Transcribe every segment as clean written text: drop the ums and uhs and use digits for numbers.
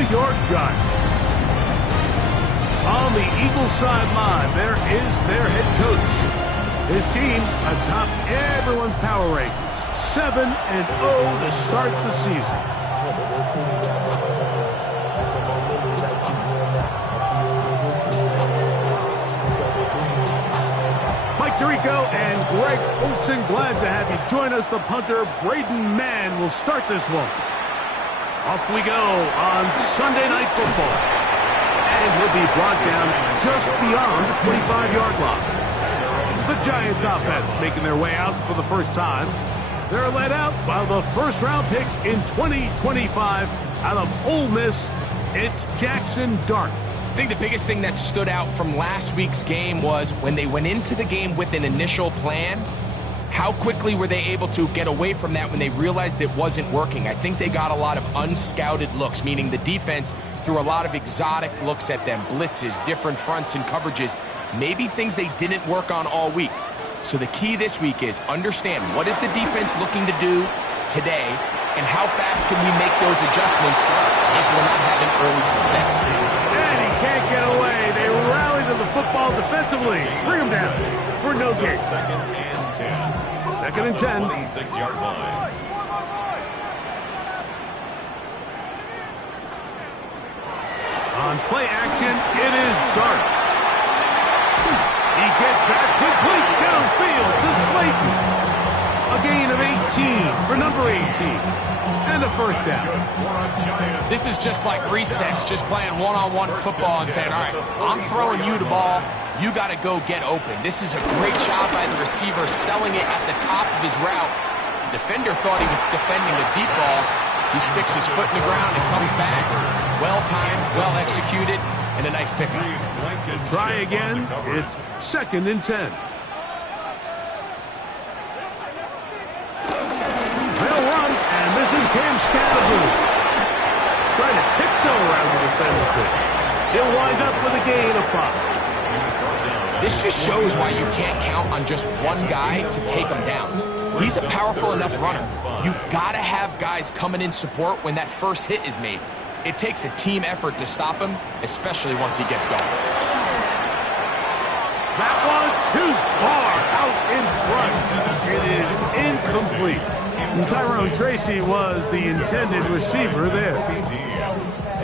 New York Giants. On the Eagles sideline, there is their head coach. His team atop everyone's power rankings, 7-0 to start the season. Mike Tirico and Greg Olsen, glad to have you join us. The punter, Braden Mann, will start this one. Off we go on Sunday Night Football. And he'll be brought down just beyond the 25-yard line. The Giants offense making their way out for the first time. They're led out by the first-round pick in 2025 out of Ole Miss. It's Jackson Dart. I think the biggest thing that stood out from last week's game was when they went into the game with an initial plan, how quickly were they able to get away from that when they realized it wasn't working? I think they got a lot of unscouted looks, meaning the defense threw a lot of exotic looks at them, blitzes, different fronts and coverages, maybe things they didn't work on all week. So the key this week is understand what is the defense looking to do today and how fast can we make those adjustments if we're not having early success. And he can't get away. They rally to the football defensively. Bring him down for no gain. Second and 10. 26-yard line. On play action, it is Dart. He gets that complete downfield to Slayton. A gain of 18 for number 18. And a first down. This is just like recess, just playing one-on-one football and saying, all right, I'm throwing you the ball. You got to go get open. This is a great job by the receiver selling it at the top of his route. The defender thought he was defending a deep ball. He sticks his foot in the ground and comes back. Well-timed, well-executed, and a nice pickup. Try again. It's second and 10. They'll run, and this is Cam Scattergood. Trying to tiptoe around the defender's there. He'll wind up with a gain of 5. This just shows why you can't count on just one guy to take him down. He's a powerful enough runner. You got to have guys coming in support when that first hit is made. It takes a team effort to stop him, especially once he gets going. That one too far out in front. It is incomplete. And Tyrone Tracy was the intended receiver there.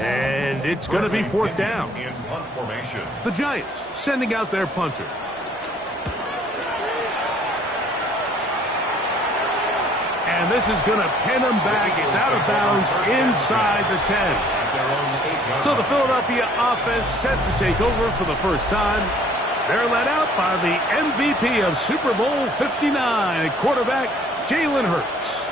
And it's going to be fourth down. The Giants sending out their punter. And this is going to pin him back. It's out of bounds inside the 10. So the Philadelphia offense set to take over for the first time. They're led out by the MVP of Super Bowl 59, quarterback Jalen Hurts.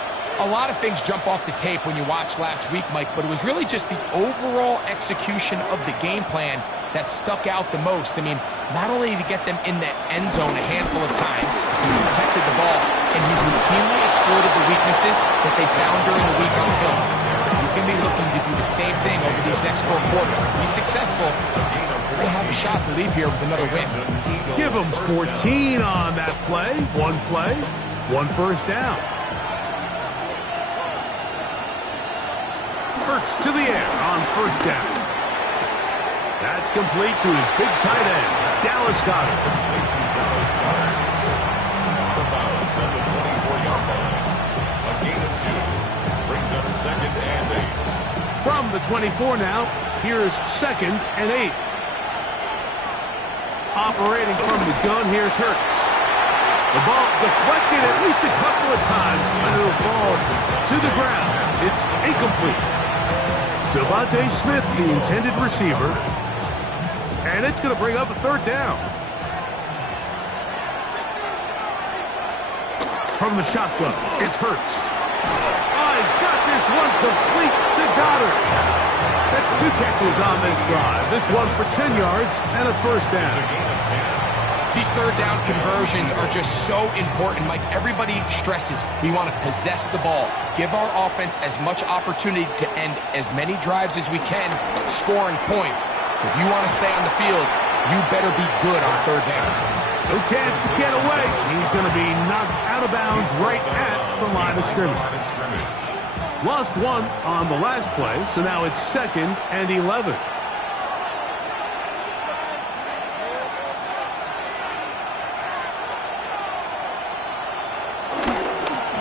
A lot of things jump off the tape when you watch last week, Mike, but it was really just the overall execution of the game plan that stuck out the most. I mean, not only did he get them in the end zone a handful of times, he protected the ball, and he routinely exploited the weaknesses that they found during the week on film. He's going to be looking to do the same thing over these next 4 quarters. If he's successful, they have a shot to leave here with another win. Give him 14 on that play, one first down. Hurts to the air on first down. That's complete to his big tight end, Dallas Goedert. A gain of 2 brings up second and 8. From the 24 now, here's second and 8. Operating from the gun, here's Hurts. The ball deflected at least a couple of times, and it'll fall to the ground. It's incomplete. Devontae Smith, the intended receiver, and it's going to bring up a third down. From the shotgun, it's Hurts. Oh, he's got this one complete to Goedert. That's 2 catches on this drive. This one for 10 yards and a first down. These third down conversions are just so important, Mike. Everybody stresses we want to possess the ball, give our offense as much opportunity to end as many drives as we can, scoring points. So if you want to stay on the field, you better be good on third down. No chance to get away. He's going to be knocked out of bounds right at the line of scrimmage. Lost one on the last play, so now it's 2nd and 11.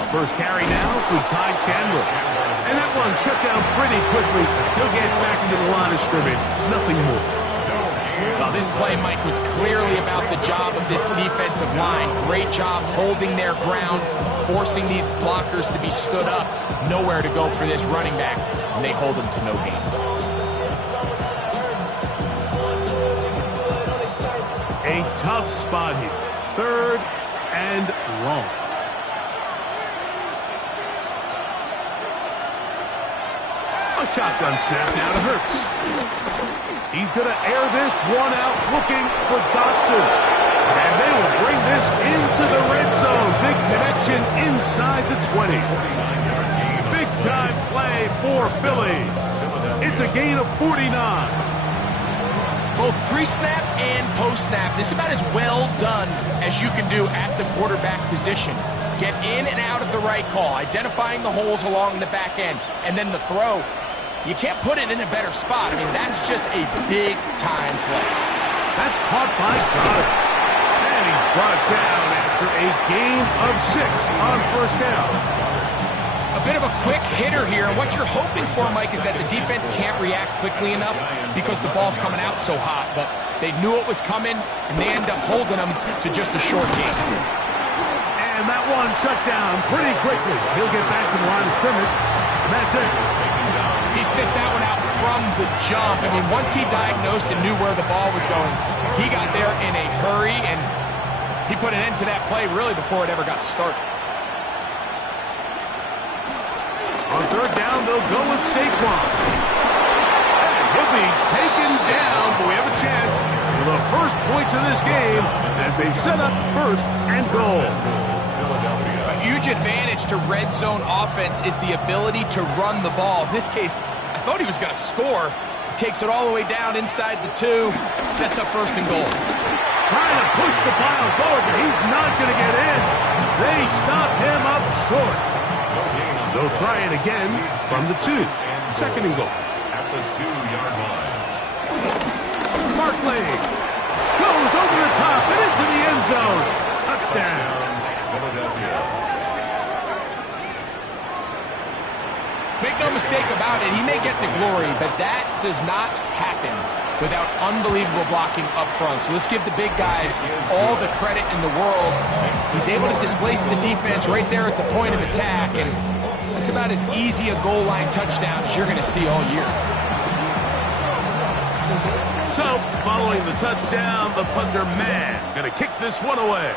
First carry now for Ty Chandler. And that one shut down pretty quickly. He'll get back to the line of scrimmage. Nothing more. Well, this play, Mike, was clearly about the job of this defensive line. Great job holding their ground, forcing these blockers to be stood up. Nowhere to go for this running back, and they hold him to no gain. A tough spot here. 3rd and long. A shotgun snap now to Hurts. He's going to air this one out, looking for Dotson. And they will bring this into the red zone. Big connection inside the 20. Big time play for Philly. It's a gain of 49. Both pre-snap and post-snap, this is about as well done as you can do at the quarterback position. Get in and out of the right call, identifying the holes along the back end, and then the throw. You can't put it in a better spot. I mean, that's just a big-time play. That's caught by Goddard. And he's brought down after a gain of 6 on first down. A bit of a quick hitter here. And what you're hoping for, Mike, is that the defense can't react quickly enough because the ball's coming out so hot. But they knew it was coming, and they end up holding them to just a short gain. And that one shut down pretty quickly. He'll get back to the line of scrimmage. And that's it. He sniffed that one out from the jump. I mean, once he diagnosed and knew where the ball was going, he got there in a hurry, and he put an end to that play really before it ever got started. On 3rd down, they'll go with Saquon. And he'll be taken down, but we have a chance for the first points of this game as they've set up 1st and goal. A huge advantage to red zone offense is the ability to run the ball. In this case, I thought he was going to score. He takes it all the way down inside the 2, sets up 1st and goal. Trying to push the pile forward, but he's not going to get in. They stop him up short. They'll try it again from the 2. 2nd and goal. At the 2-yard line. Barkley goes over the top and into the end zone. Touchdown. Philadelphia. Make no mistake about it, he may get the glory, but that does not happen without unbelievable blocking up front. So let's give the big guys all the credit in the world. He's able to displace the defense right there at the point of attack, and that's about as easy a goal line touchdown as you're going to see all year. So, following the touchdown, the punter man going to kick this one away.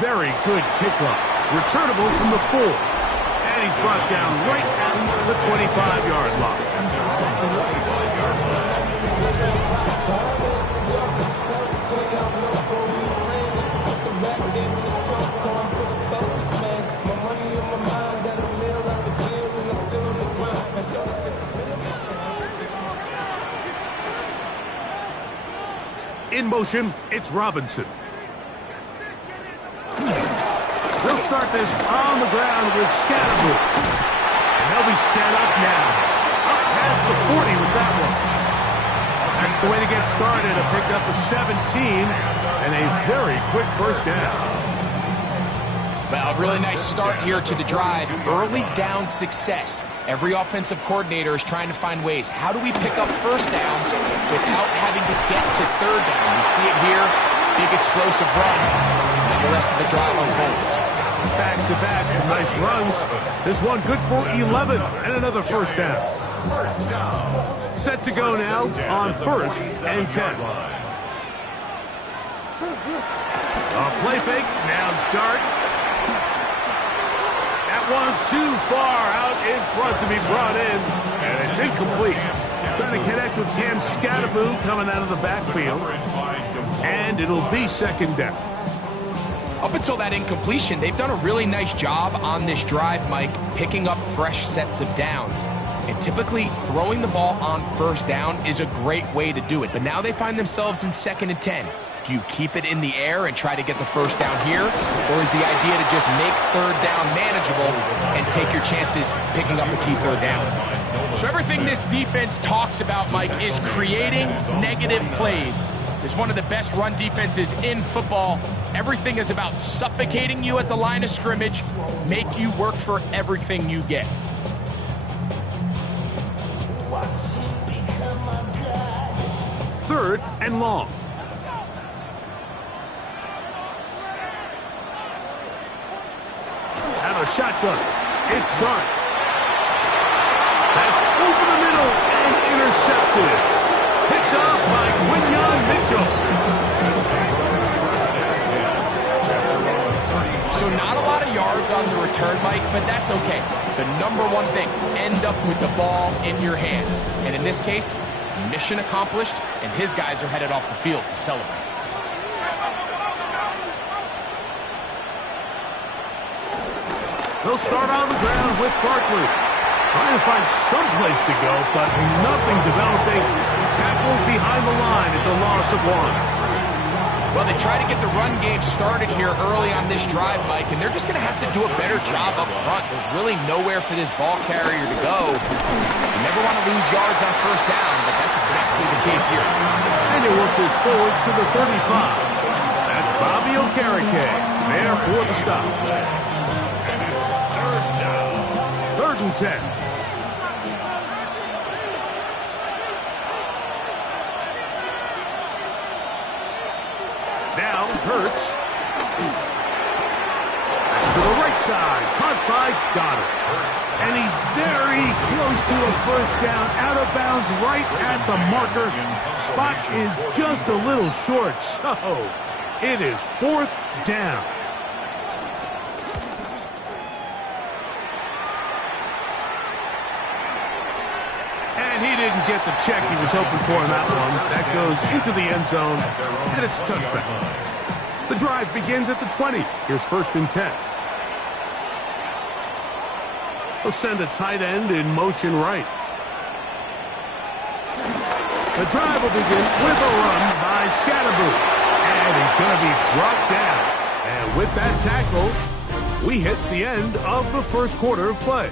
Very good kickoff. Returnable from the 4. And he's brought down right at the 25-yard line. In motion, it's Robinson. They'll start this on the ground with Scatterboot. And they'll be set up now. Up past the 40 with that one. That's the way to get started. A pickup of 17 and a very quick first down. Well, a really nice start here to the drive. Early down success. Every offensive coordinator is trying to find ways. How do we pick up first downs without having to get to 3rd down? We see it here. Big explosive run. And the rest of the drive unfolds. Back-to-back, some nice runs. This one good for 11 and another first down. Set to go now on 1st and 10. A play fake, now Dart. That one too far out in front to be brought in, and it's incomplete. Trying to connect with Cam Scatterboot coming out of the backfield, and it'll be 2nd down. Up until that incompletion, they've done a really nice job on this drive, Mike, picking up fresh sets of downs. And typically, throwing the ball on 1st down is a great way to do it. But now they find themselves in 2nd and 10. Do you keep it in the air and try to get the first down here? Or is the idea to just make third down manageable and take your chances picking up a key third down? So everything this defense talks about, Mike, is creating negative plays. It's one of the best run defenses in football. Everything is about suffocating you at the line of scrimmage, make you work for everything you get. Third and long. Out of shotgun. It's done. That's over the middle and intercepted. Picked off by Quinyon Mitchell. So not a lot of yards on the return, Mike, but that's okay. The number one thing, end up with the ball in your hands. And in this case, mission accomplished, and his guys are headed off the field to celebrate. They'll start on the ground with Barkley. Trying to find some place to go, but nothing developing. Tackled behind the line. It's a loss of 1. Well, they try to get the run game started here early on this drive, Mike, and they're just going to have to do a better job up front. There's really nowhere for this ball carrier to go. You never want to lose yards on first down, but that's exactly the case here. And they work this forward to the 35. That's Bobby Okereke there for the stop. Third and 10. Now Hurts. To the right side. Caught by Goddard. And he's very close to a first down. Out of bounds right at the marker. Spot is just a little short. So it is fourth down. And he didn't get the check he was hoping for in that one. That goes into the end zone, and it's touchback. The drive begins at the 20. Here's first and 10. They'll send a tight end in motion right. The drive will begin with a run by Scatterboo. And he's going to be brought down. And with that tackle, we hit the end of the first quarter of play.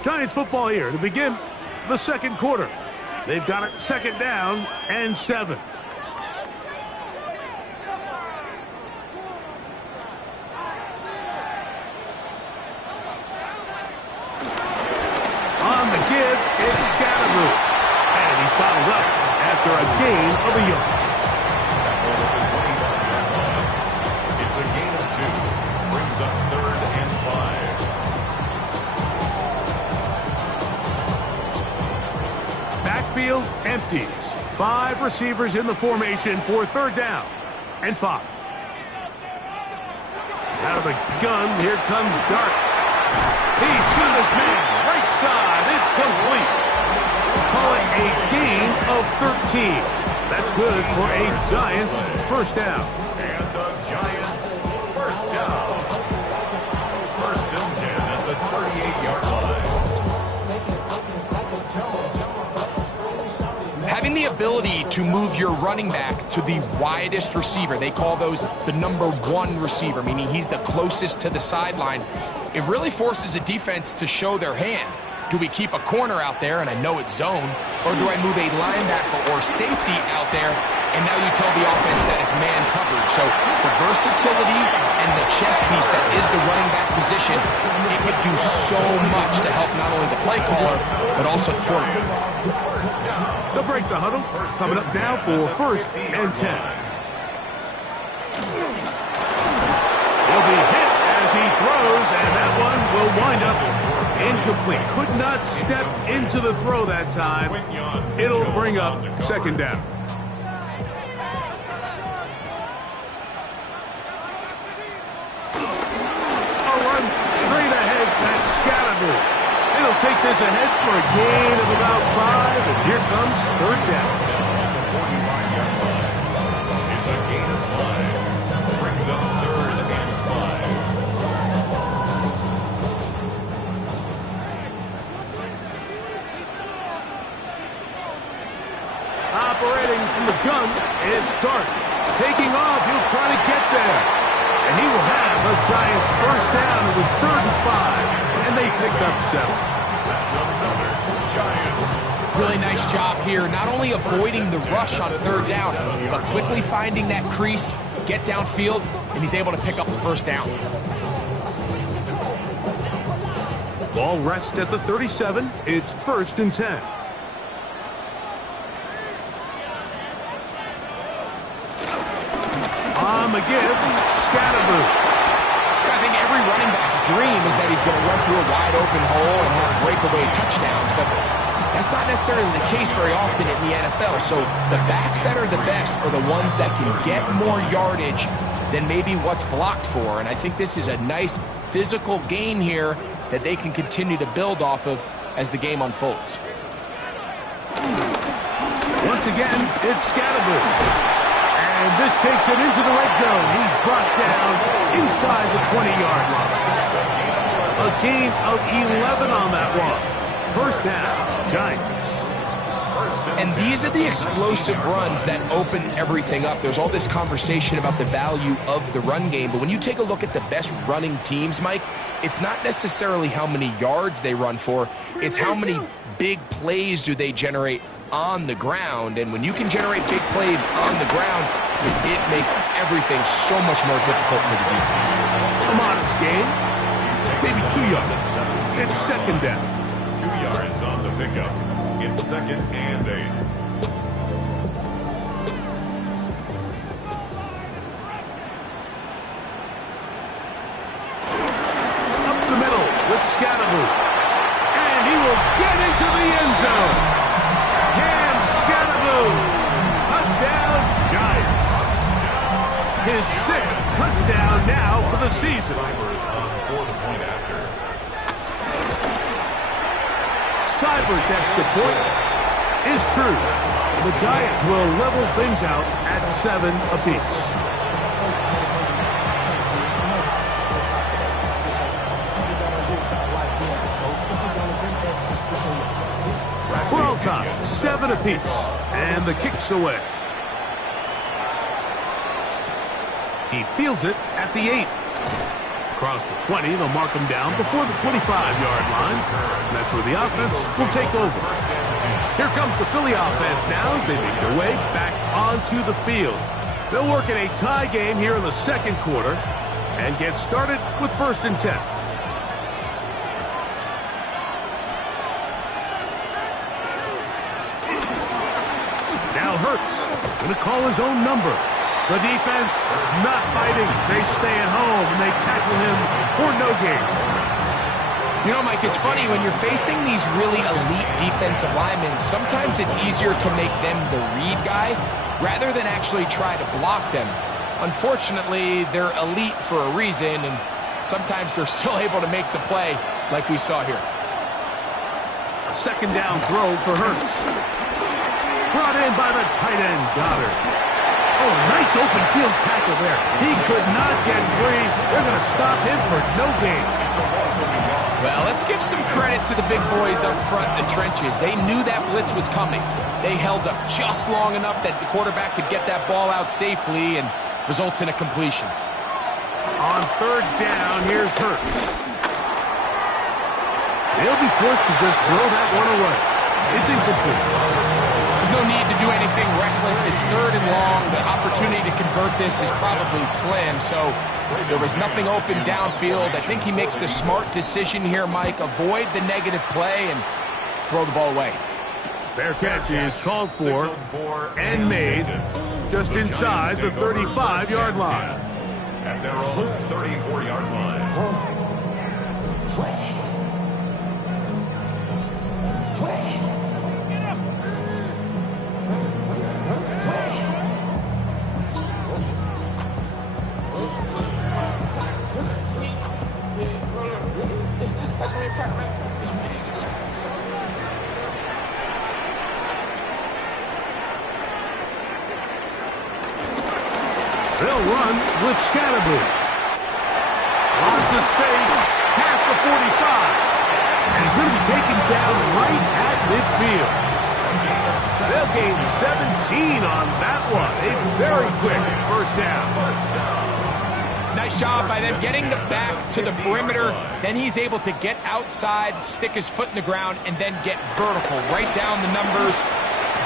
Giants football here to begin the second quarter. They've got it second down and 7. On the give, it's Scatterboo. And he's bottled up after a gain of a yard. It's a gain of 2. Brings up third and 5. Backfield empties. 5 receivers in the formation for third down and 5. Out of the gun, here comes Dart. He's got his man right side. It's complete. Call it a gain of 13. That's good for a Giants first down. And the Giants first down. First and 10 at the 38-yard line. Having the ability to move your running back to the widest receiver, they call those the number 1 receiver, meaning he's the closest to the sideline. It really forces a defense to show their hand. Do we keep a corner out there, and I know it's zone, or do I move a linebacker or safety out there, and now you tell the offense that it's man coverage? So the versatility and the chess piece that is the running back position, it could do so much to help not only the play caller, but also the quarterback. They'll break the huddle. Coming up now for first and 10. He'll be hit as he throws, and that one will wind up incomplete. Could not step into the throw that time. It'll bring up second down. A run straight ahead. That's Scatterboo. It'll take this ahead for a gain of about 5, and here comes third down. It's a gain of 5. Brings up third and 5. Operator start. Taking off, he'll try to get there. And he will have a Giants first down. It was 3rd and 5, and they picked up 7. That's another Giants. Really nice job here, not only avoiding the rush on 3rd down, but quickly finding that crease, get downfield, and he's able to pick up the first down. Ball rests at the 37. It's 1st and 10. On the give, Scatterboo. I think every running back's dream is that he's going to run through a wide open hole and have breakaway touchdowns, but that's not necessarily the case very often in the NFL. So the backs that are the best are the ones that can get more yardage than maybe what's blocked for. And I think this is a nice physical gain here that they can continue to build off of as the game unfolds. Once again, it's Scatterboo. And this takes it into the red zone. He's brought down inside the 20-yard line. A gain of 11 on that one. First down, Giants. And these are the explosive runs that open everything up. There's all this conversation about the value of the run game, but when you take a look at the best running teams, Mike, it's not necessarily how many yards they run for, it's how many big plays do they generate on the ground. And when you can generate big plays on the ground, it makes everything so much more difficult for the defense. A modest gain, maybe 2 yards. It's 2nd down. 2 yards on the pickup. It's 2nd and 8. Up the middle with Scatterboo. And he will get into the end zone. Cam Scatterboo. Touchdown, Giants. His 6th touchdown now for the season. For the point after. Seibert's extra point is true. The Giants will level things out at 7 apiece. We're all tied, 7 apiece, and the kick's away. He fields it at the 8. Across the 20, they'll mark him down before the 25-yard line. And that's where the offense will take over. Here comes the Philly offense now as they make their way back onto the field. They'll work in a tie game here in the 2nd quarter and get started with 1st and 10. Now Hurts going to call his own number. The defense not biting. They stay at home, and they tackle him for no gain. You know, Mike, it's funny, when you're facing these really elite defensive linemen, sometimes it's easier to make them the read guy rather than actually try to block them. Unfortunately, they're elite for a reason, and sometimes they're still able to make the play like we saw here. A 2nd down throw for Hurts. Brought in by the tight end, Goddard. Oh, nice open field tackle there. He could not get free. They're going to stop him for no gain. Well, let's give some credit to the big boys up front in the trenches. They knew that blitz was coming. They held up just long enough that the quarterback could get that ball out safely and results in a completion. On 3rd down, here's Hurts. They'll be forced to just throw that one away. It's incomplete. No need to do anything reckless. It's 3rd and long. The opportunity to convert this is probably slim. So there was nothing open downfield. I think he makes the smart decision here, Mike. Avoid the negative play and throw the ball away. Fair catch is called for and made just inside the 35-yard line. At their own 34-yard line. They'll run with Scatterboo. Lots of space past the 45. And he's going to be taken down right at midfield. They'll gain 17 on that one. A very quick first down. Nice job by them getting the back to the perimeter. Then he's able to get outside, stick his foot in the ground, and then get vertical. Right down the numbers.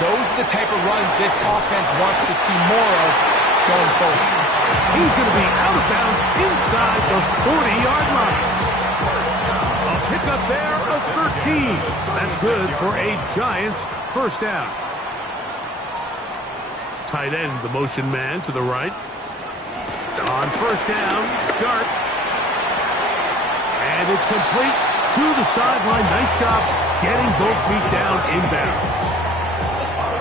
Those are the type of runs this offense wants to see more of going forward. He's going to be out of bounds inside the 40-yard line. A pickup there of 13. That's good for a Giants first down. Tight end, the motion man to the right. On first down, Dart. And it's complete to the sideline. Nice job getting both feet down inbounds.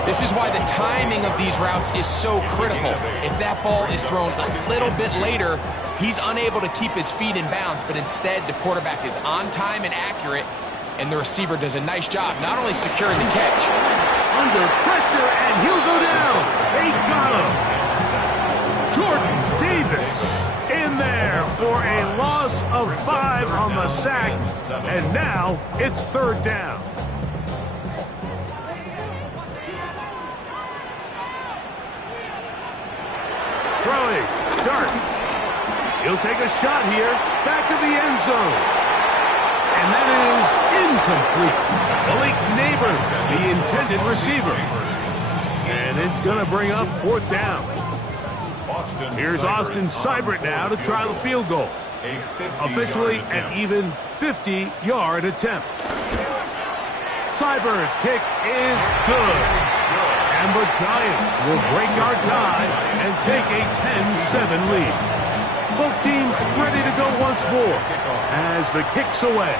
This is why the timing of these routes is so critical. If that ball is thrown a little bit later, he's unable to keep his feet in bounds, but instead the quarterback is on time and accurate, and the receiver does a nice job not only securing the catch. Under pressure, and he'll go down. They got him. Jordan Davis in there for a loss of 5 on the sack, and now it's third down. Throwing, Dart. He'll take a shot here, back to the end zone. And that is incomplete. Malik Neighbors, the intended receiver. And it's going to bring up fourth down. Here's Austin Seibert now to try the field goal. Officially an even 50-yard attempt. Seibert's kick is good. And the Giants will break our tie and take a 10-7 lead. Both teams ready to go once more as the kick's away.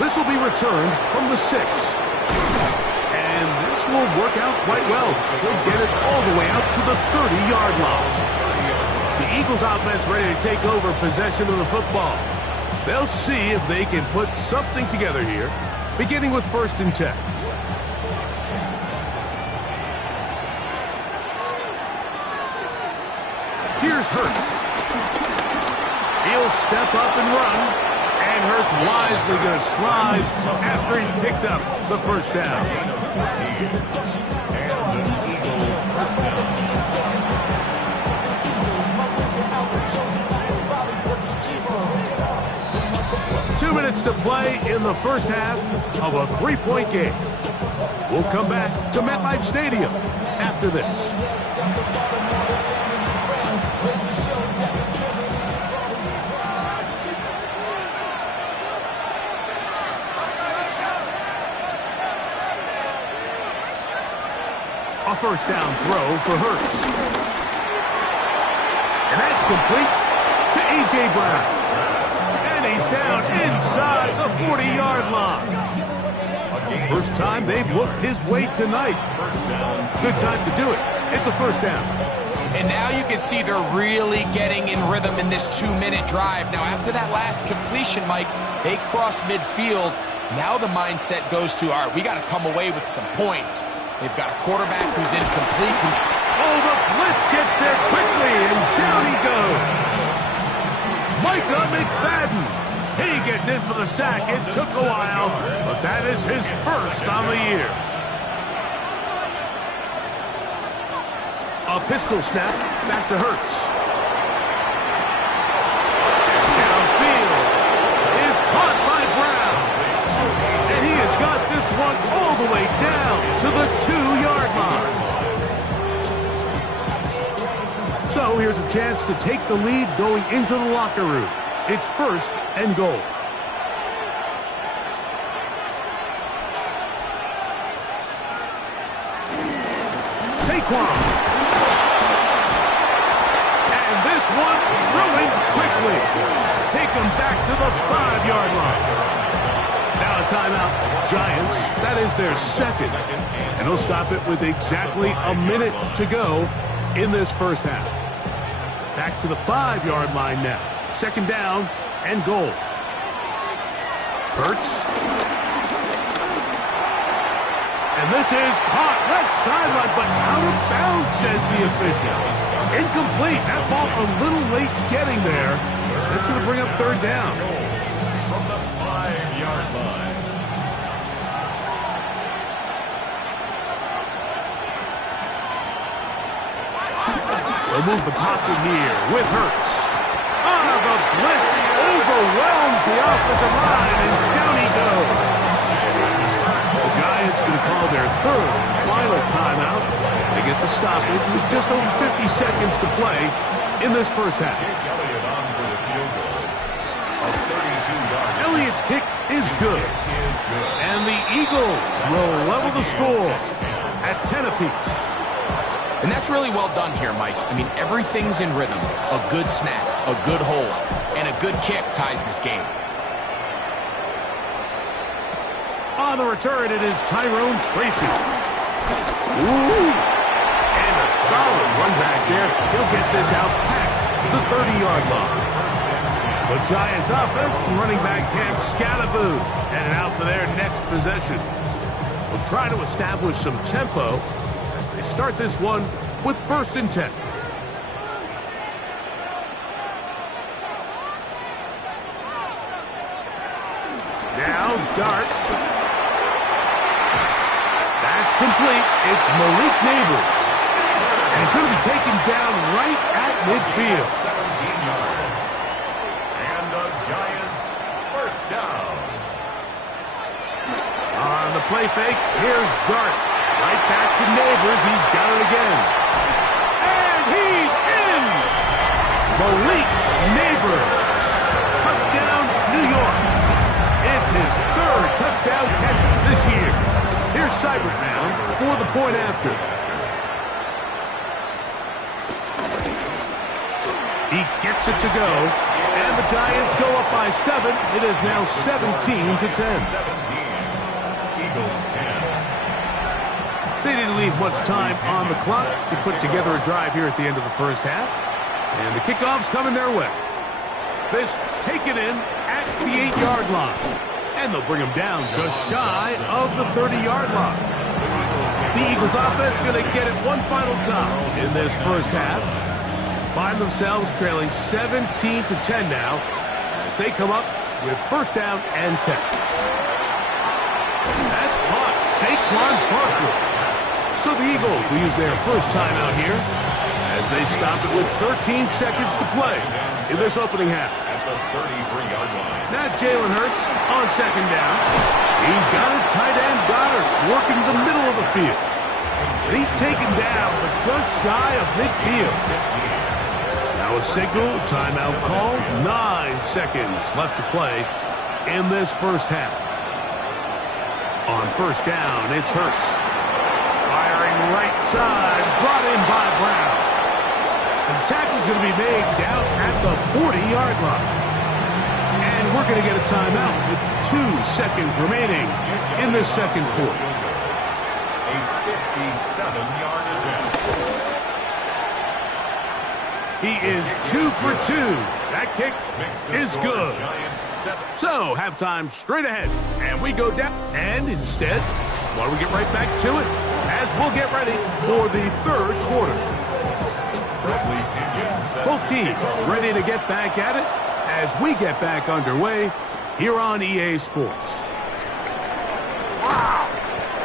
This will be returned from the 6. And this will work out quite well. They'll get it all the way out to the 30-yard line. The Eagles offense ready to take over possession of the football. They'll see if they can put something together here, beginning with 1st and 10. Here's Hurts. He'll step up and run, and Hurts wisely going to slide after he's picked up the first down. Two minutes to play in the first half of a 3-point game. We'll come back to MetLife Stadium after this. A first down throw for Hurts. And that's complete to A.J. Brown. And he's down inside the 40-yard line. First time they've looked his way tonight. Good time to do it. It's a first down. And now you can see they're really getting in rhythm in this 2-minute drive. Now, after that last completion, Mike, they cross midfield. Now the mindset goes to, all right, we got to come away with some points. They've got a quarterback who's in complete control. Oh, the blitz gets there quickly, and down he goes. Micah McFadden. He gets in for the sack. It took a while, but that is his first on the year. A pistol snap, back to Hurts. Downfield is caught by Brown. And he has got this one all the way down to the 2-yard line. So here's a chance to take the lead going into the locker room. It's 1st and goal. Saquon. And this one ruined quickly. Take him back to the 5-yard line. Now a timeout. Giants, that is their second. And they'll stop it with exactly a minute to go in this first half. Back to the 5-yard line now. Second down and goal. Hurts. And this is caught left sideline, but out of bounds, says the official. Incomplete. That ball a little late getting there. That's going to bring up third down. From the 5-yard line. They'll move the pocket here with Hurts. The blitz overwhelms the offensive line, and down he goes. The Giants going to call their third final timeout. They get the stoppage with just over 50 seconds to play in this first half. Elliott's kick is good. And the Eagles will level the score at 10 apiece. And that's really well done here, Mike. I mean, everything's in rhythm. A good snap, a good hold, and a good kick ties this game. On the return, it is Tyrone Tracy. Ooh! And a solid run back there. He'll get this out past the 30-yard line. The Giants offense and running back Cam Scalaboo headed out for their next possession. We'll try to establish some tempo as they start this one with 1st and 10. Now Dart. That's complete. It's Malik Neighbors. And he's going to be taken down right at midfield. 17 yards. And the Giants first down. On the play fake, here's Dart. Right back to Neighbors. He's got it again. And he's in! Malik Neighbors. Touchdown, New York. It's his 3rd touchdown catch this year. Here's Seibert now for the point after. He gets it to go. And the Giants go up by 7. It is now 17-10. 17. Eagles 10. They didn't leave much time on the clock to put together a drive here at the end of the first half. And the kickoff's coming their way. This taken in at the 8-yard line. And they'll bring him down just shy of the 30-yard line. The Eagles offense going to get it one final time in this first half. Find themselves trailing 17-10 now as they come up with 1st down and 10. That's caught. Saquon Barkley. So the Eagles will use their first timeout here as they stop it with 13 seconds to play in this opening half. At the 33-yard line. Now Jalen Hurts on 2nd down. He's got his tight end Goddard working the middle of the field. And he's taken down, but just shy of midfield. Now a signal, timeout call, 9 seconds left to play in this first half. On 1st down, it's Hurts. Firing right side, brought in by Brown. And the tackle's going to be made down at the 40-yard line. And we're going to get a timeout with 2 seconds remaining in this second quarter. A 57-yard attempt. He is 2 for 2. That kick is good. So, halftime straight ahead. And we go down. And instead, why don't we get right back to it as we'll get ready for the 3rd quarter. Both teams ready to get back at it as we get back underway here on EA Sports. Wow!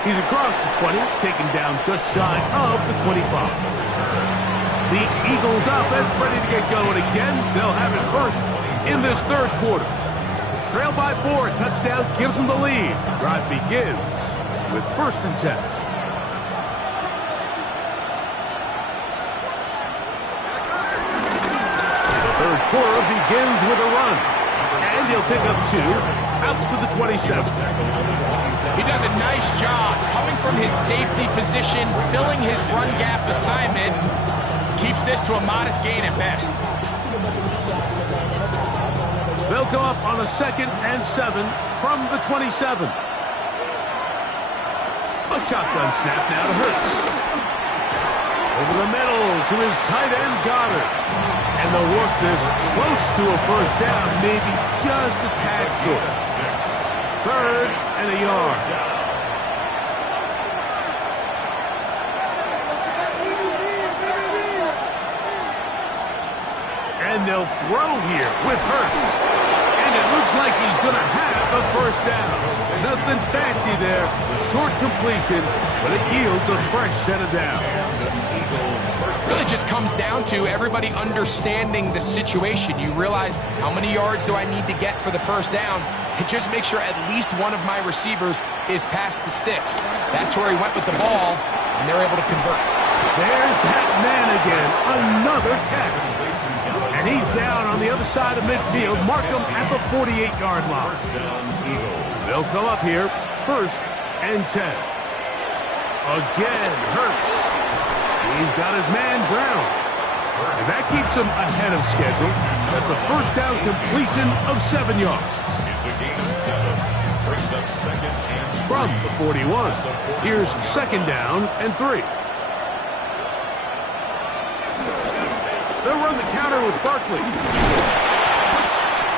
He's across the 20, taken down just shy of the 25. The Eagles offense ready to get going again. They'll have it first in this 3rd quarter. Trail by 4, touchdown gives them the lead. Drive begins with 1st and 10. The 3rd quarter begins with a run. And he'll pick up 2 out to the 27. He does a nice job coming from his safety position, filling his run gap assignment. Keeps this to a modest gain at best. They'll come up on a 2nd and 7 from the 27. A shotgun snap now to Hurts. Over the middle to his tight end Goddard. And they'll work this close to a 1st down, maybe just a tad short. 3rd and a yard. And they'll throw here with Hurts. And it looks like he's going to have a 1st down. Nothing fancy there. Short completion, but it yields a fresh set of downs. Eagle 1st really just comes down to everybody understanding the situation. You realize, how many yards do I need to get for the first down? And just make sure at least one of my receivers is past the sticks. That's where he went with the ball, and they're able to convert. There's that man again, another catch. And he's down on the other side of midfield. Mark him at the 48-yard line. They'll come up here, 1st and 10. Again, Hurts. He's got his man Brown. And that keeps him ahead of schedule. That's a first down completion of 7 yards. It's a gain of 7. Brings up 2nd and 3. From the 41. Here's 2nd down and 3. They'll run the counter with Barkley.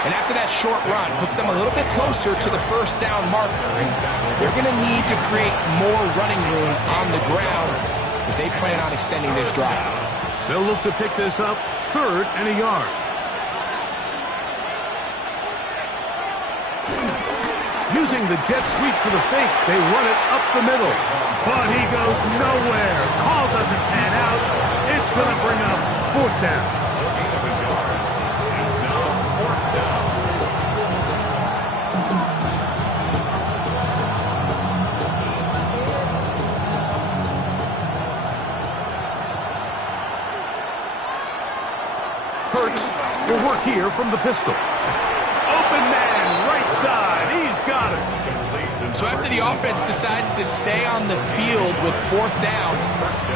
And after that short run, puts them a little bit closer to the first down marker. They're going to need to create more running room on the ground if they plan on extending this drive. They'll look to pick this up, 3rd and a yard. Using the jet sweep for the fake, they run it up the middle. But he goes nowhere. Call doesn't pan out. It's going to bring up 4th down. It's now 4th down. Hurts will work here from the pistol. Open man, right side. He's got it. So after the offense decides to stay on the field with 4th down,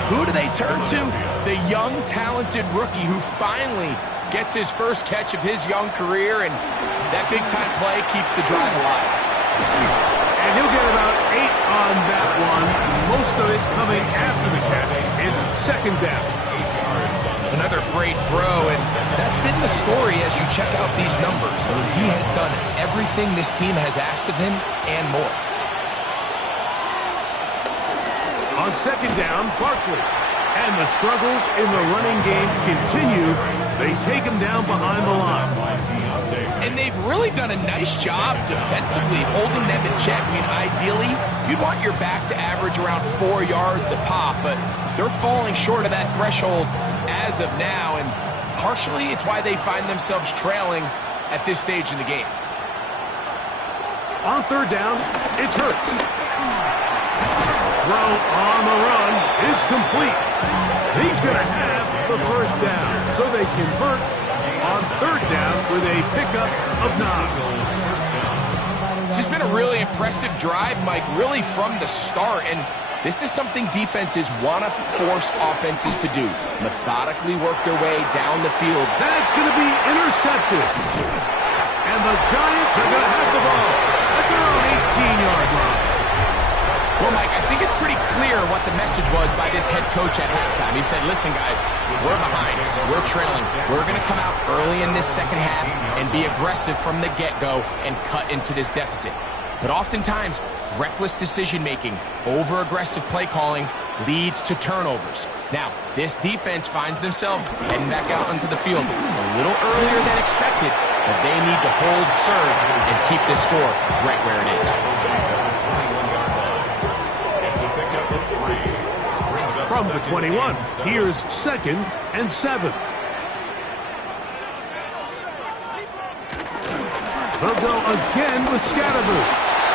who do they turn to? The young, talented rookie who finally gets his first catch of his young career, and that big-time play keeps the drive alive. And he'll get about 8 on that one, most of it coming after the catch. It's 2nd down. Another great throw, and that's been the story as you check out these numbers. I mean, he has done everything this team has asked of him and more. On 2nd down, Barkley. And the struggles in the running game continue. They take him down behind the line. And they've really done a nice job defensively holding them in check. I mean, ideally, you'd want your back to average around 4 yards a pop, but they're falling short of that threshold as of now, and partially it's why they find themselves trailing at this stage in the game. On 3rd down, it's Hurts. Throw on the run is complete. He's going to have the first down, so they convert on 3rd down with a pickup of 9. It's just been a really impressive drive, Mike, really from the start, and this is something defenses want to force offenses to do. Methodically work their way down the field. That's going to be intercepted. And the Giants are going to have the ball at their own 18-yard line. Well, Mike, I think it's pretty clear what the message was by this head coach at halftime. He said, listen, guys, we're behind. We're trailing. We're going to come out early in this second half and be aggressive from the get-go and cut into this deficit. But oftentimes, reckless decision-making, over-aggressive play calling leads to turnovers. Now, this defense finds themselves heading back out onto the field a little earlier than expected, but they need to hold serve and keep this score right where it is. From the 21, here's 2nd and 7. They'll go again with Scatterboot.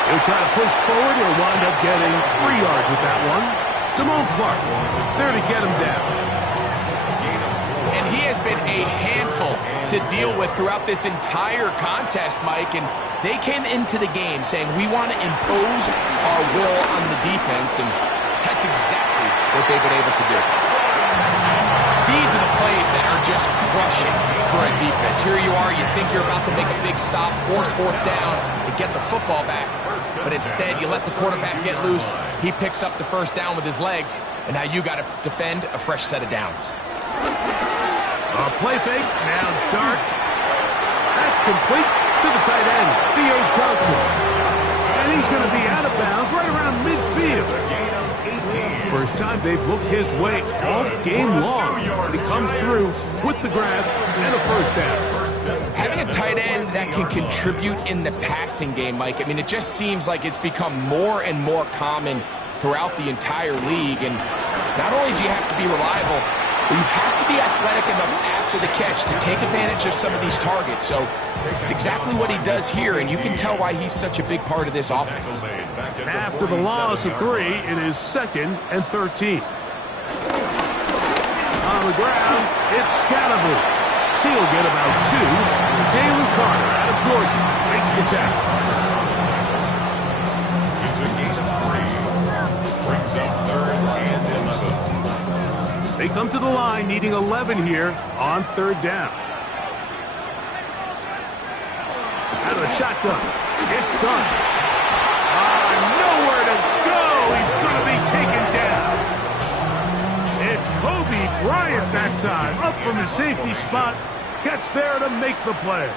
He'll try to push forward. He'll wind up getting 3 yards with that one. Omfl there to get him down. And he has been a handful to deal with throughout this entire contest, Mike. And they came into the game saying, we want to impose our will on the defense, and that's exactly what they've been able to do. These are the plays that are just crushing for a defense. Here you are, you think you're about to make a big stop, force 4th down, and get the football back. But instead, you let the quarterback get loose. He picks up the first down with his legs, and now you got to defend a fresh set of downs. A play fake, now dart. That's complete to the tight end, Theo Johnson. And he's going to be out of bounds right around midfield. First time they've looked his way all game long. He comes through with the grab and a first down. Having a tight end that can contribute in the passing game, Mike, I mean, it just seems like it's become more and more common throughout the entire league. And not only do you have to be reliable, But you have to be athletic enough after the catch to take advantage of some of these targets. So it's exactly what he does here, and you can tell why he's such a big part of this offense. After the loss of 3, it is 2nd and 13. On the ground, it's Scatterby. He'll get about 2. Jalen Carter out of Georgia makes the tackle. It's a gain of 3. Brings up 3rd and 11. They come to the line needing 11 here on 3rd down. Out of the shotgun. It's done. Nowhere to go. He's going to be taken down. It's Kobe Bryant that time. Up from his safety spot. Gets there to make the play.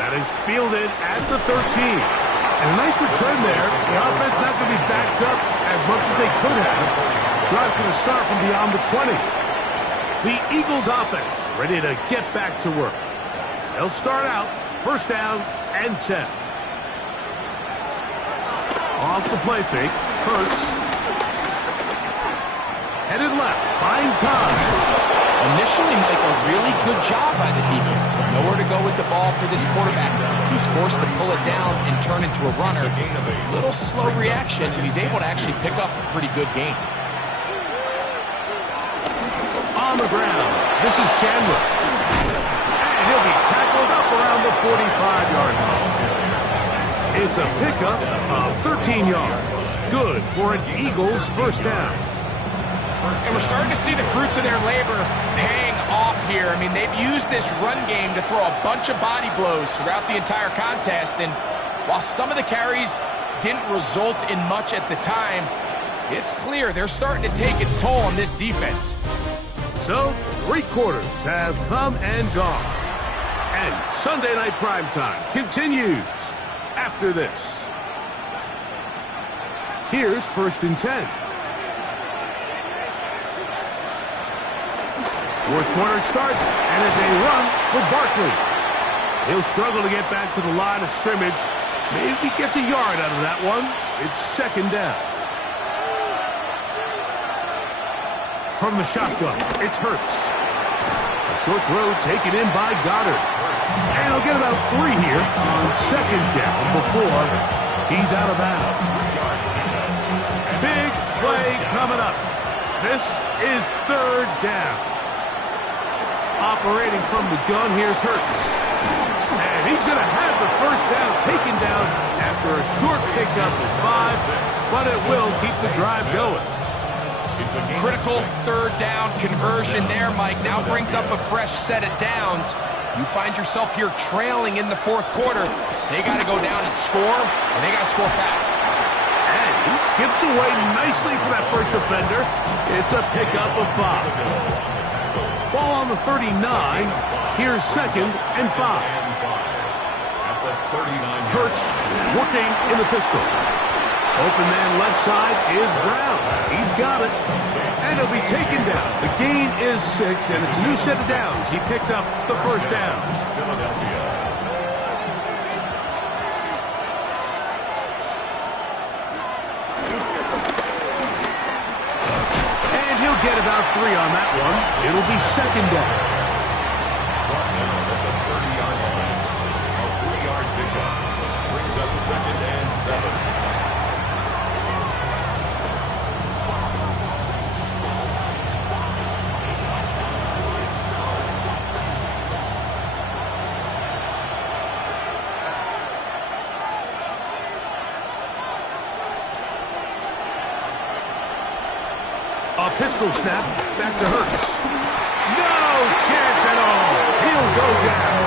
That is fielded at the 13. And a nice return there. The offense not going to be backed up as much as they could have. Drive's going to start from beyond the 20. The Eagles offense ready to get back to work. They'll start out 1st down and 10. Off the play fake. Hurts. Headed left. Buying time. Initially, Mike, a really good job by the defense. Nowhere to go with the ball for this quarterback. He's forced to pull it down and turn into a runner. Little slow reaction, and he's able to actually pick up a pretty good gain. On the ground, this is Chandler. And he'll be tackled up around the 45-yard line. It's a pickup of 13 yards. Good for an Eagles 1st down. And we're starting to see the fruits of their labor paying off here. I mean, they've used this run game to throw a bunch of body blows throughout the entire contest. And while some of the carries didn't result in much at the time, it's clear they're starting to take its toll on this defense. So, 3 quarters have come and gone. And Sunday Night Primetime continues after this. Here's 1st and 10. 4th quarter starts, and it's a run for Barkley. He'll struggle to get back to the line of scrimmage. Maybe gets a yard out of that one. It's 2nd down. From the shotgun, it's Hurts. A short throw taken in by Goddard. And he'll get about 3 here on 2nd down before he's out of bounds. Big play coming up. This is 3rd down. Operating from the gun, here's Hurts. And he's going to have the 1st down taken down after a short pickup of 5, but it will keep the drive going. Critical 3rd down conversion there, Mike. Now brings up a fresh set of downs. You find yourself here trailing in the 4th quarter. They got to go down and score, and they got to score fast. And he skips away nicely for that first defender. It's a pickup of 5. Ball on the 39. Here's 2nd and 5. Hurts working in the pistol. Open man left side is Brown. He's got it. And he'll be taken down. The gain is 6, and it's a new set of downs. He picked up the 1st down. And he'll get about 3 on that one. It'll be 2nd down. Brought down at the 30-yard line. A 3-yard pickup. Brings up 2nd and 7. A pistol snap, back to Hurts. No chance at all. He'll go down.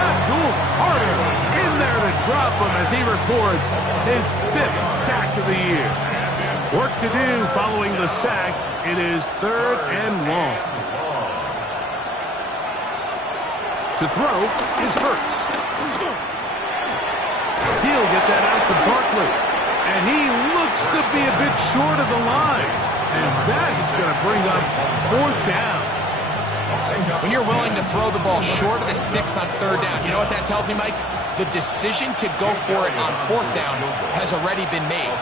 Abdul Carter in there to drop him as he records his 5th sack of the year. Work to do following the sack. It is 3rd and long. To throw is Hurts. He'll get that out to Barkley. And he looks to be a bit short of the line. And that is going to bring up 4th down. When you're willing to throw the ball short of the sticks on 3rd down, you know what that tells me, Mike? the decision to go for it on 4th down has already been made.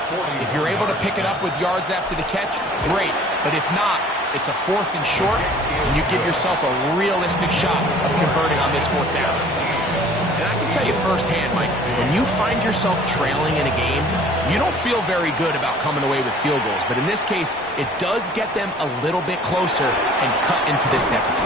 If you're able to pick it up with yards after the catch, great. But if not, it's a 4th and short, and you give yourself a realistic shot of converting on this 4th down. And I can tell you firsthand, Mike, when you find yourself trailing in a game, you don't feel very good about coming away with field goals. But in this case, it does get them a little bit closer and cut into this deficit.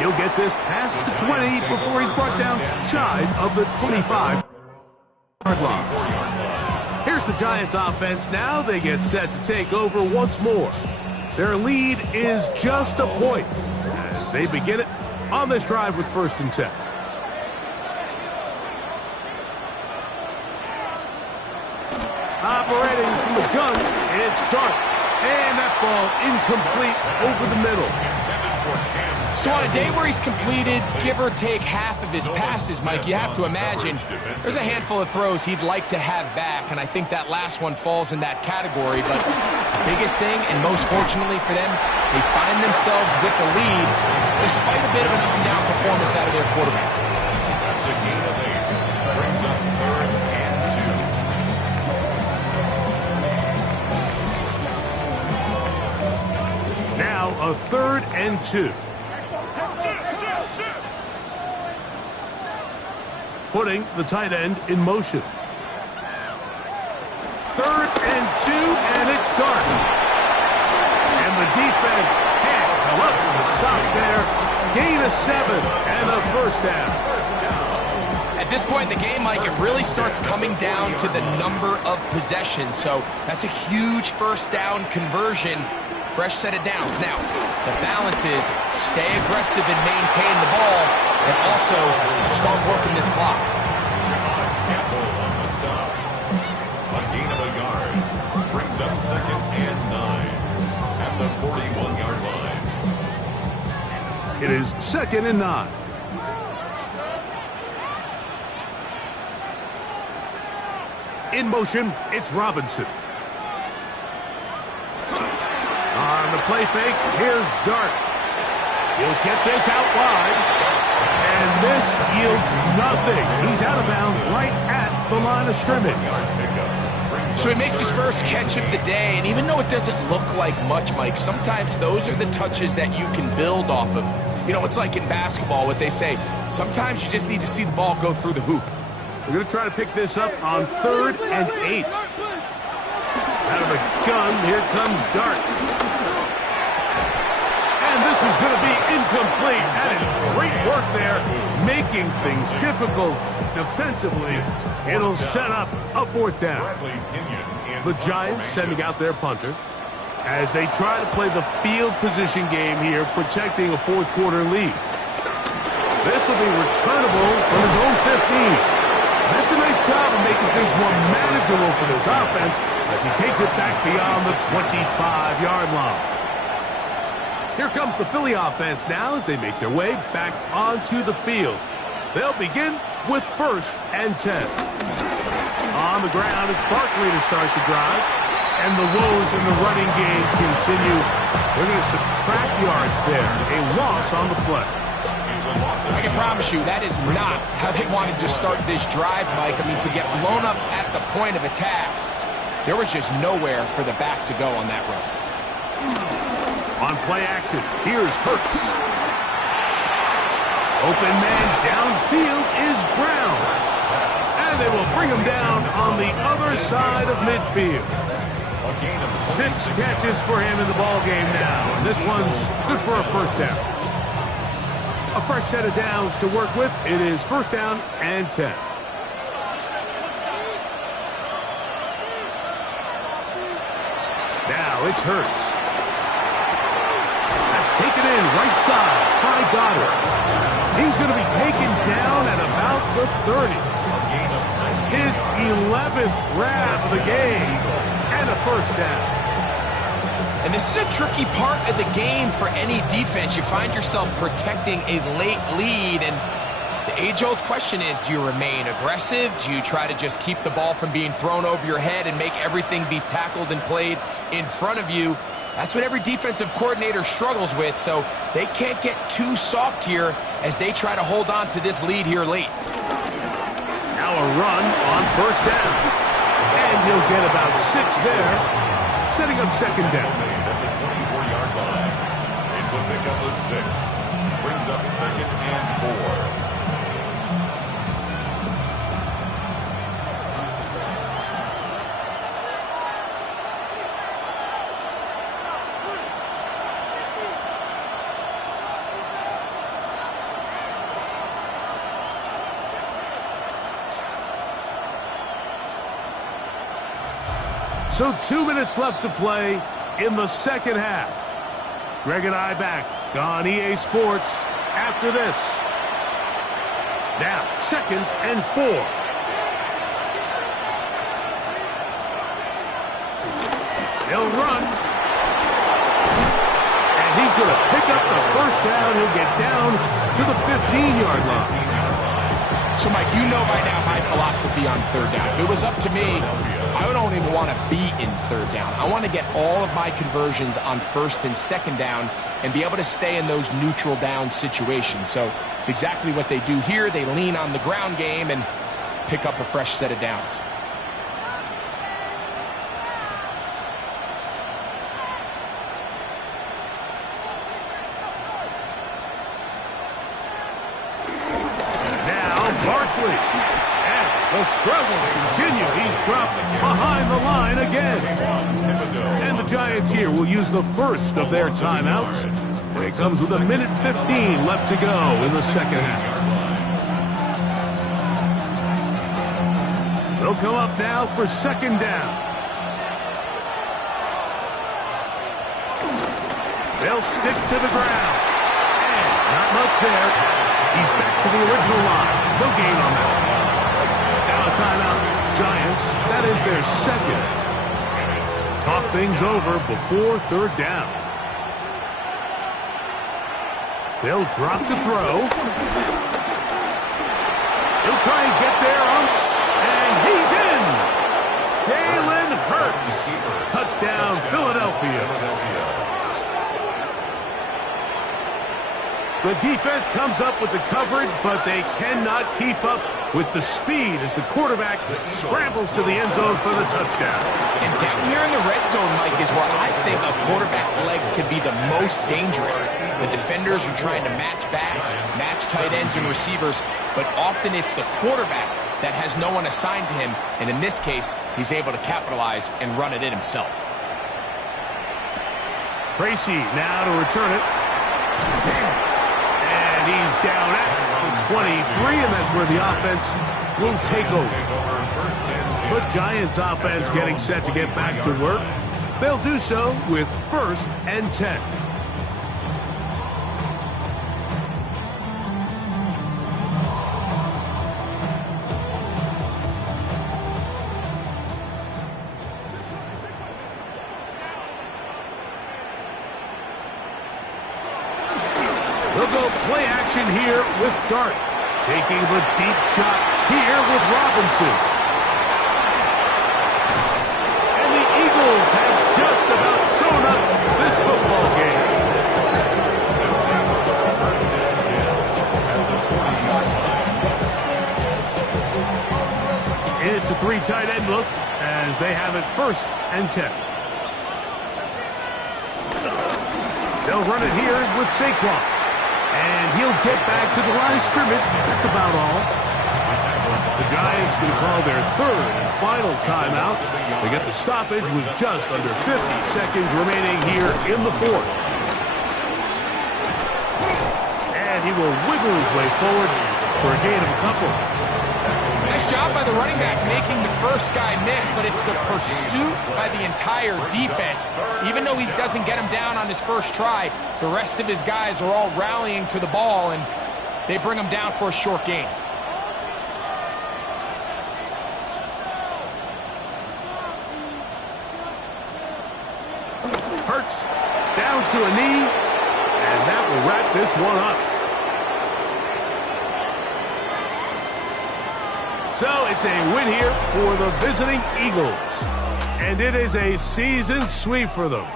He'll get this past the 20 before he's brought down shy of the 25-yard line. Here's the Giants offense now. They get set to take over once more. Their lead is just a point as they begin it on this drive with 1st and 10. Operating from the gun, it's Dart. And that ball incomplete over the middle. So on a day where he's completed, give or take half of his passes, Mike, you have to imagine there's a handful of throws he'd like to have back, and I think that last one falls in that category. But the biggest thing, and most fortunately for them, they find themselves with the lead despite a bit of an up-and-down performance out of their quarterback. That's a gain of 8. Brings up 3rd and 2. Now a 3rd and 2. Putting the tight end in motion. 3rd and 2, and it's Dart. And the defense can't come up with a stop there. Gain of 7 and a 1st down. At this point in the game, Mike, it really starts coming down to the number of possessions. So that's a huge 1st down conversion. Fresh set of downs. Now, the balance is stay aggressive and maintain the ball, and also start working this clock. Campbell on the stop. A gain of a yard. Brings up 2nd and 9 at the 41-yard line. It is 2nd and 9. In motion, it's Robinson. On the play fake, here's Dart. He'll get this out wide, and this yields nothing. He's out of bounds right at the line of scrimmage. So he makes his first catch of the day, and even though it doesn't look like much, Mike, sometimes those are the touches that you can build off of. You know, it's like in basketball, what they say, sometimes you just need to see the ball go through the hoop. We're going to try to pick this up on 3rd and 8. Out of the gun, here comes Dart. And this is going to be incomplete. That is great work there, making things difficult defensively. It'll set up a 4th down. The Giants sending out their punter as they try to play the field position game here, protecting a 4th quarter lead. This will be returnable from his own 15. That's a nice job of making things more manageable for this offense as he takes it back beyond the 25-yard line. Here comes the Philly offense now as they make their way back onto the field. They'll begin with 1st and 10. On the ground, it's Barkley to start the drive. And the woes in the running game continue. They're going to subtract yards there. A loss on the play. I can promise you that is not how they wanted to start this drive, Mike. I mean, to get blown up at the point of attack, there was just nowhere for the back to go on that run. On play action, here's Hurts. Open man downfield is Brown. And they will bring him down on the other side of midfield. 6 catches for him in the ballgame now. And this one's good for a 1st down. A fresh set of downs to work with. It is 1st down and 10. Now it's Hurts. That's taken in right side by Goddard. He's going to be taken down at about the 30. His 11th grab of the game and a 1st down. And this is a tricky part of the game for any defense. You find yourself protecting a late lead, and the age-old question is, do you remain aggressive? Do you try to just keep the ball from being thrown over your head and make everything be tackled and played in front of you? That's what every defensive coordinator struggles with, so they can't get too soft here as they try to hold on to this lead here late. Now They'll run on first down. And he'll get about 6 there, setting up second down. At the 24-yard line. It's a pickup of 6. Brings up second and 4. So 2 minutes left to play in the second half. Greg and I back on EA Sports after this. Now, second and 4. He'll run. And he's going to pick up the first down. He'll get down to the 15-yard line. So, Mike, you know by now my philosophy on third down. If it was up to me, I don't even want to be in third down. I want to get all of my conversions on first and second down and be able to stay in those neutral down situations. So it's exactly what they do here. They lean on the ground game and pick up a fresh set of downs. The struggles continue. He's dropped behind the line again. And the Giants here will use the first of their timeouts. And it comes with 1:15 left to go in the second half. They'll come up now for second down. They'll stick to the ground. And not much there. He's back to the original line. No gain on that. Timeout, Giants. That is their second. Talk things over before third down. They'll drop to throw. He'll try and get there, and he's in. Jalen Hurts. Touchdown, Philadelphia. The defense comes up with the coverage, but they cannot keep up with the speed as the quarterback scrambles to the end zone for the touchdown. And down here in the red zone, Mike, is where I think a quarterback's legs can be the most dangerous. The defenders are trying to match backs, match tight ends and receivers, but often it's the quarterback that has no one assigned to him, and in this case, he's able to capitalize and run it in himself. Tracy now to return it. And he's down at the 23, and that's where the offense will take over. The Giants offense getting set to get back to work. They'll do so with 1st and 10. They'll go play action here with Dart. Taking the deep shot here with Robinson. And the Eagles have just about sewn up this football game. It's a 3 tight end look as they have it 1st and 10. They'll run it here with Saquon. And he'll get back to the line of scrimmage. That's about all. The Giants going to call their 3rd and final timeout. They get the stoppage with just under 50 seconds remaining here in the 4th. And he will wiggle his way forward for a gain of a couple. Nice job by the running back making the first guy miss, but it's the pursuit by the entire defense. Even though he doesn't get him down on his first try, the rest of his guys are all rallying to the ball, and they bring him down for a short gain. Hurts down to a knee, and that will wrap this one up. So it's a win here for the visiting Eagles. And it is a season sweep for them.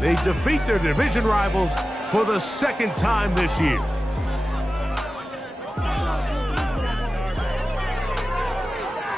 They defeat their division rivals for the 2nd time this year.